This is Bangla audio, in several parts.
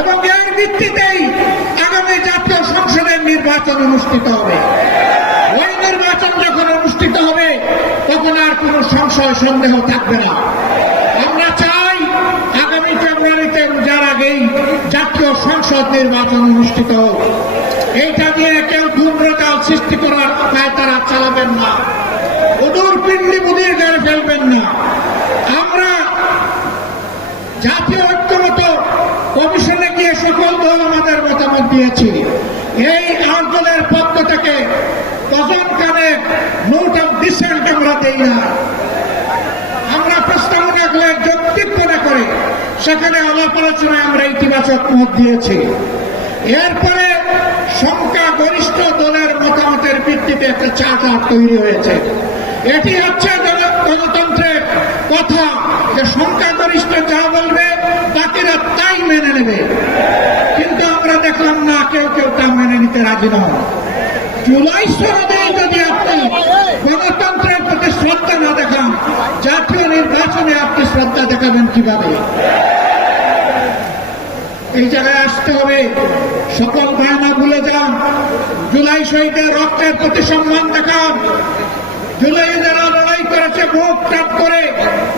এবং এর ভিত্তিতেই আগামী জাতীয় সংসদের নির্বাচন অনুষ্ঠিত হবে। ওই নির্বাচন যখন অনুষ্ঠিত হবে, তখন আর কোনো সংশয়, সন্দেহ থাকবে না। আমরা চাই আগামী ফেব্রুয়ারিতে যার আগেই জাতীয় সংসদ নির্বাচন অনুষ্ঠিত হোক। এইটা নিয়ে কেউ ধূম্রজাল সৃষ্টি করার উপায় তারা চালাবেন না। উদূর পিণ্ডি মুদির গাড়ি ফেলবেন না আমরা জাতীয় ঐক্যমত কমিশনে গিয়ে সকল দল আমাদের মতামত দিয়েছি এই আন্দোলনের পক্ষ থেকে কজন কানে নোট অফ ডিসেন্ট আমরা দেই না। আমরা প্রস্তাবনাগুলো যৌক্তিক মনে করে। সেখানে আলাপ আলোচনায় আমরা ইতিবাচক মত দিয়েছি। এরপরে সংখ্যা গরিষ্ঠ দলের মতামতের ভিত্তিতে একটা চার্টার তৈরি হয়েছে। এটি হচ্ছে গণতন্ত্রের কথা যে সংখ্যাগরিষ্ঠ যা বলবে, বাকিরা তাই মেনে নেবে। দেখলাম না, কেউ কেউ তা মেনে নিতে রাজি নয়। জুলাই সনদেই যদি আপনি গণতন্ত্রের প্রতি শ্রদ্ধা না দেখান, জাতীয় নির্বাচনে আপনি শ্রদ্ধা দেখাবেন কীভাবে? এই জায়গায় আসতে হবে, সকল বায়না ভুলে যান, জুলাই শহীদের রক্তের প্রতি সম্মান দেখান। জুলাই যারা লড়াই করেছে বুক টাপ করে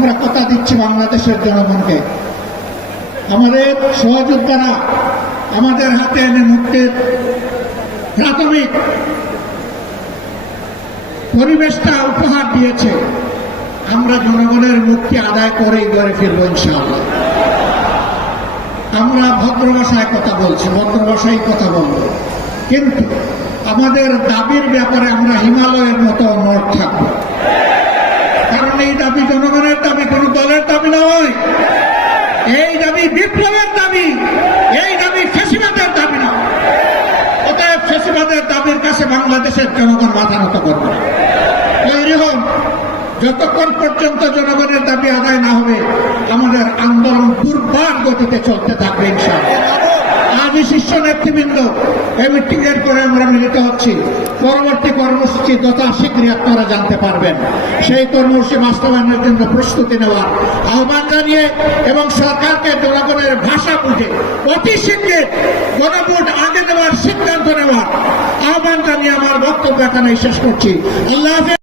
আমরা কথা দিচ্ছি বাংলাদেশের জনগণকে। আমাদের সহযোদ্ধারা আমাদের হাতে এনে মুক্তির প্রাথমিক পরিবেশটা উপহার দিয়েছে। আমরা জনগণের মুক্তি আদায় করেই ঘরে ফিরবো ইনশাআল্লাহ। আমরা ভদ্র ভাষায় কথা বলছি ভদ্র ভাষায় কথা বলব। কিন্তু আমাদের দাবির ব্যাপারে আমরা হিমালয়ের মতো অনড় থাকব কারণ এই দাবি জনগণের দাবি কোন দলের দাবি নয় এই দাবি বিপ্লবের দাবি এই দাবি ফেসিবাদের দাবি না অতএব ফেসিবাদের কাছে বাংলাদেশের জনগণ মাথা নত করবে। হন যতক্ষণ পর্যন্ত জনগণের দাবি আদায় না হবে, আমাদের আন্দোলন দুর্বার গতিতে চলতে থাকবে আজই শীর্ষ নেতৃবৃন্দ, এই মিটিং এর পরে আমরা মিলিত হচ্ছি। পরবর্তী কর্মসূচি যথা শীঘ্রই আপনারা জানতে পারবেন। সেই কর্মসূচি বাস্তবায়নের জন্য প্রস্তুতি নেওয়ার আহ্বান জানিয়ে এবং সরকারকে জনগণের ভাষা বুঝে অতি শীঘ্রই গণভোট আগে দেওয়ার সিদ্ধান্ত নেওয়ার আহ্বান জানিয়ে আমার বক্তব্য এখানে শেষ করছি আল্লাহ।